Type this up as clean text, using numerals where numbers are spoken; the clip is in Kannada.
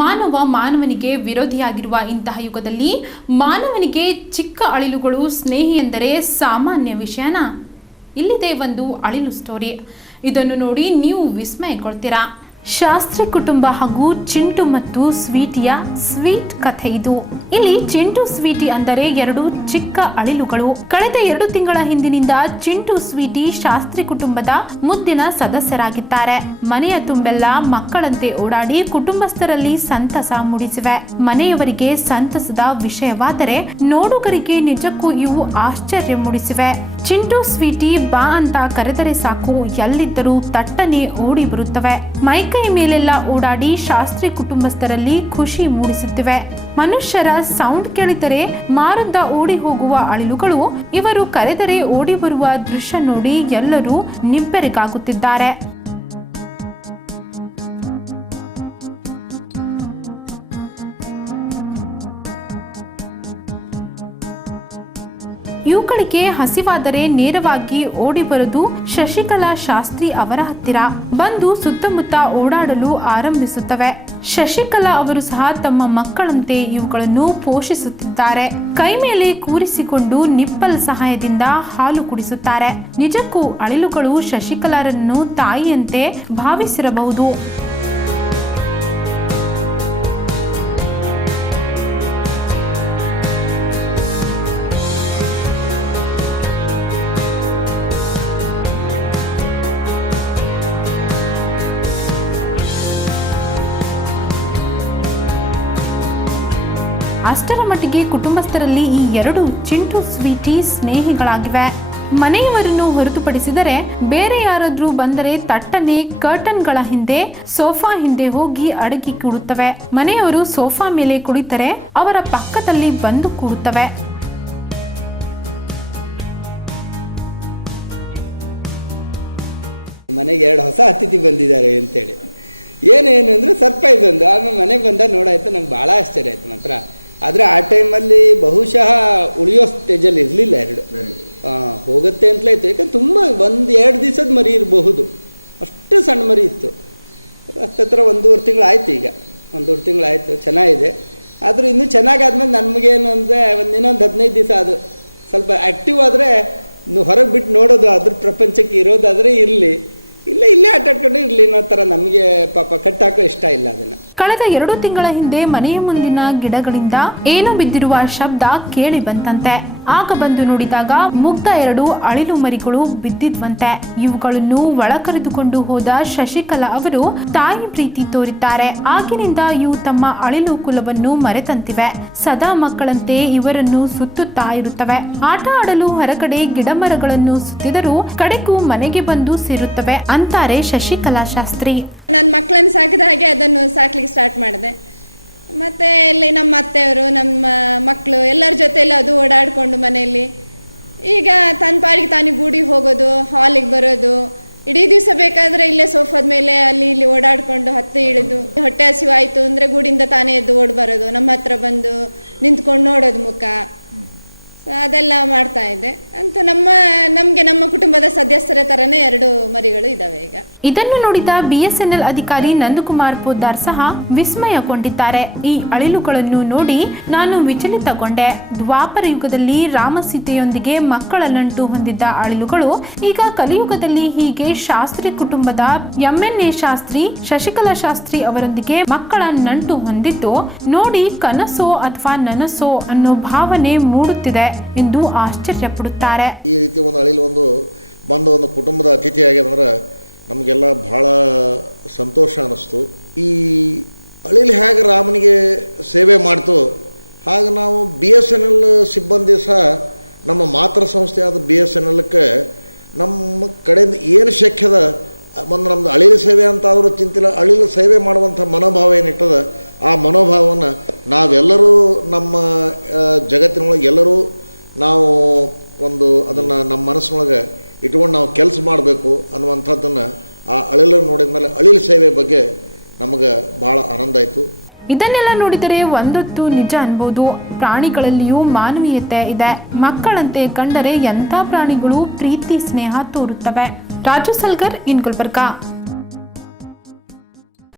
ಮಾನವ ಮಾನವನಿಗೆ ವಿರೋಧಿಯಾಗಿರುವ ಇಂತಹ ಯುಗದಲ್ಲಿ ಮಾನವನಿಗೆ ಚಿಕ್ಕ ಅಳಿಲುಗಳು ಸ್ನೇಹಿ ಎಂದರೆ ಸಾಮಾನ್ಯ ವಿಷಯನಾ? ಇಲ್ಲಿದೆ ಒಂದು ಅಳಿಲು ಸ್ಟೋರಿ. ಇದನ್ನು ನೋಡಿ ನೀವು ವಿಸ್ಮಯಗೊಳ್ತೀರಾ. ಶಾಸ್ತ್ರಿ ಕುಟುಂಬ ಹಾಗೂ ಚಿಂಟು ಮತ್ತು ಸ್ವೀಟಿಯ ಸ್ವೀಟ್ ಕಥೆ ಇದು. ಇಲ್ಲಿ ಚಿಂಟು ಸ್ವೀಟಿ ಅಂದರೆ ಎರಡು ಚಿಕ್ಕ ಅಳಿಲುಗಳು. ಕಳೆದ 2 ತಿಂಗಳ ಹಿಂದಿನಿಂದ ಚಿಂಟು ಸ್ವೀಟಿ ಶಾಸ್ತ್ರಿ ಕುಟುಂಬದ ಮುದ್ದಿನ ಸದಸ್ಯರಾಗಿದ್ದಾರೆ. ಮನೆಯ ತುಂಬೆಲ್ಲ ಮಕ್ಕಳಂತೆ ಓಡಾಡಿ ಕುಟುಂಬಸ್ಥರಲ್ಲಿ ಸಂತಸ ಮೂಡಿಸಿವೆ. ಮನೆಯವರಿಗೆ ಸಂತಸದ ವಿಷಯವಾದರೆ ನೋಡುಗರಿಗೆ ನಿಜಕ್ಕೂ ಇವು ಆಶ್ಚರ್ಯ ಮೂಡಿಸಿವೆ. ಚಿಂಟು ಸ್ವೀಟಿ ಬಾ ಅಂತ ಕರೆದರೆ ಸಾಕು, ಎಲ್ಲಿದ್ದರೂ ತಟ್ಟನೆ ಓಡಿ ಬರುತ್ತವೆ. ಮೈಕೈ ಮೇಲೆಲ್ಲ ಓಡಾಡಿ ಶಾಸ್ತ್ರಿ ಕುಟುಂಬಸ್ಥರಲ್ಲಿ ಖುಷಿ ಮೂಡಿಸುತ್ತಿವೆ. ಮನುಷ್ಯರ ಸೌಂಡ್ ಕೇಳಿದರೆ ಮಾರುದ್ದ ಓಡಿ ಹೋಗುವ ಅಳಿಲುಗಳು ಇವರು ಕರೆದರೆ ಓಡಿ ಬರುವ ದೃಶ್ಯ ನೋಡಿ ಎಲ್ಲರೂ ನಿಬ್ಬೆರಗಾಗುತ್ತಿದ್ದಾರೆ. ಇವುಗಳಿಗೆ ಹಸಿವಾದರೆ ನೇರವಾಗಿ ಓಡಿ ಬರುವುದು ಶಶಿಕಲಾ ಶಾಸ್ತ್ರಿ ಅವರ ಹತ್ತಿರ. ಬಂದು ಸುತ್ತಮುತ್ತ ಓಡಾಡಲು ಆರಂಭಿಸುತ್ತವೆ. ಶಶಿಕಲಾ ಅವರು ಸಹ ತಮ್ಮ ಮಕ್ಕಳಂತೆ ಇವುಗಳನ್ನು ಪೋಷಿಸುತ್ತಿದ್ದಾರೆ. ಕೈ ಮೇಲೆ ಕೂರಿಸಿಕೊಂಡು ನಿಪ್ಪಲ್ ಸಹಾಯದಿಂದ ಹಾಲು ಕುಡಿಸುತ್ತಾರೆ. ನಿಜಕ್ಕೂ ಅಳಿಲುಗಳು ಶಶಿಕಲಾರನ್ನು ತಾಯಿಯಂತೆ ಭಾವಿಸಿರಬಹುದು. ಅಷ್ಟರ ಮಟ್ಟಿಗೆ ಕುಟುಂಬಸ್ಥರಲ್ಲಿ ಈ 2 ಚಿಂಟು ಸ್ವೀಟಿ ಸ್ನೇಹಿಗಳಾಗಿವೆ. ಮನೆಯವರನ್ನು ಹೊರತುಪಡಿಸಿದರೆ ಬೇರೆ ಯಾರಾದ್ರೂ ಬಂದರೆ ತಟ್ಟನೆ ಕರ್ಟನ್ಗಳ ಹಿಂದೆ, ಸೋಫಾ ಹಿಂದೆ ಹೋಗಿ ಅಡಗಿ ಕೂಡುತ್ತವೆ. ಮನೆಯವರು ಸೋಫಾ ಮೇಲೆ ಕುಳಿತರೆ ಅವರ ಪಕ್ಕದಲ್ಲಿ ಬಂದು ಕೂಡುತ್ತವೆ. ಕಳೆದ 2 ತಿಂಗಳ ಹಿಂದೆ ಮನೆಯ ಮುಂದಿನ ಗಿಡಗಳಿಂದ ಏನೋ ಬಿದ್ದಿರುವ ಶಬ್ದ ಕೇಳಿ ಬಂತಂತೆ. ಆಗ ಬಂದು ನೋಡಿದಾಗ ಮುಗ್ಧ 2 ಅಳಿಲು ಮರಿಗಳು ಬಿದ್ದಿದ್ವಂತೆ. ಇವುಗಳನ್ನು ಒಳ ಕರೆದುಕೊಂಡು ಹೋದ ಶಶಿಕಲಾ ಅವರು ತಾಯಿ ಪ್ರೀತಿ ತೋರಿದ್ದಾರೆ. ಆಗಿನಿಂದ ಇವು ತಮ್ಮ ಅಳಿಲು ಕುಲವನ್ನು ಮರೆತಂತಿವೆ. ಸದಾ ಮಕ್ಕಳಂತೆ ಇವರನ್ನು ಸುತ್ತುತ್ತಾ ಇರುತ್ತವೆ. ಆಟ ಆಡಲು ಹೊರಗಡೆ ಗಿಡ ಮರಗಳನ್ನು ಸುತ್ತಿದರೂ ಕಡೆಗೂ ಮನೆಗೆ ಬಂದು ಸೇರುತ್ತವೆ ಅಂತಾರೆ ಶಶಿಕಲಾ ಶಾಸ್ತ್ರಿ. ಇದನ್ನು ನೋಡಿದ BSNL ಅಧಿಕಾರಿ ನಂದಕುಮಾರ್ ಪೋದ್ದಾರ್ ಸಹ ವಿಸ್ಮಯಗೊಂಡಿದ್ದಾರೆ. ಈ ಅಳಿಲುಗಳನ್ನು ನೋಡಿ ನಾನು ವಿಚಲಿತಗೊಂಡೆ. ದ್ವಾಪರ ಯುಗದಲ್ಲಿ ರಾಮಸೀತೆಯೊಂದಿಗೆ ಮಕ್ಕಳ ನಂಟು ಹೊಂದಿದ್ದ ಅಳಿಲುಗಳು ಈಗ ಕಲಿಯುಗದಲ್ಲಿ ಹೀಗೆ ಶಾಸ್ತ್ರಿ ಕುಟುಂಬದ MNA ಶಾಸ್ತ್ರಿ, ಶಶಿಕಲಾ ಶಾಸ್ತ್ರಿ ಅವರೊಂದಿಗೆ ಮಕ್ಕಳ ನಂಟು ಹೊಂದಿದ್ದು ನೋಡಿ ಕನಸೋ ಅಥವಾ ನನಸೋ ಅನ್ನೋ ಭಾವನೆ ಮೂಡುತ್ತಿದೆ ಎಂದು ಆಶ್ಚರ್ಯಪಡುತ್ತಾರೆ. ಇದನ್ನೆಲ್ಲ ನೋಡಿದರೆ ಒಂದೊತ್ತು ನಿಜ ಅನ್ಬೋದು, ಪ್ರಾಣಿಗಳಲ್ಲಿಯೂ ಮಾನವೀಯತೆ ಇದೆ. ಮಕ್ಕಳಂತೆ ಕಂಡರೆ ಎಂಥ ಪ್ರಾಣಿಗಳು ಪ್ರೀತಿ ಸ್ನೇಹ ತೋರುತ್ತವೆ. ರಾಜು ಸಲ್ಗರ್, ಇನ್ ಗುಲ್ಬರ್ಗಾ.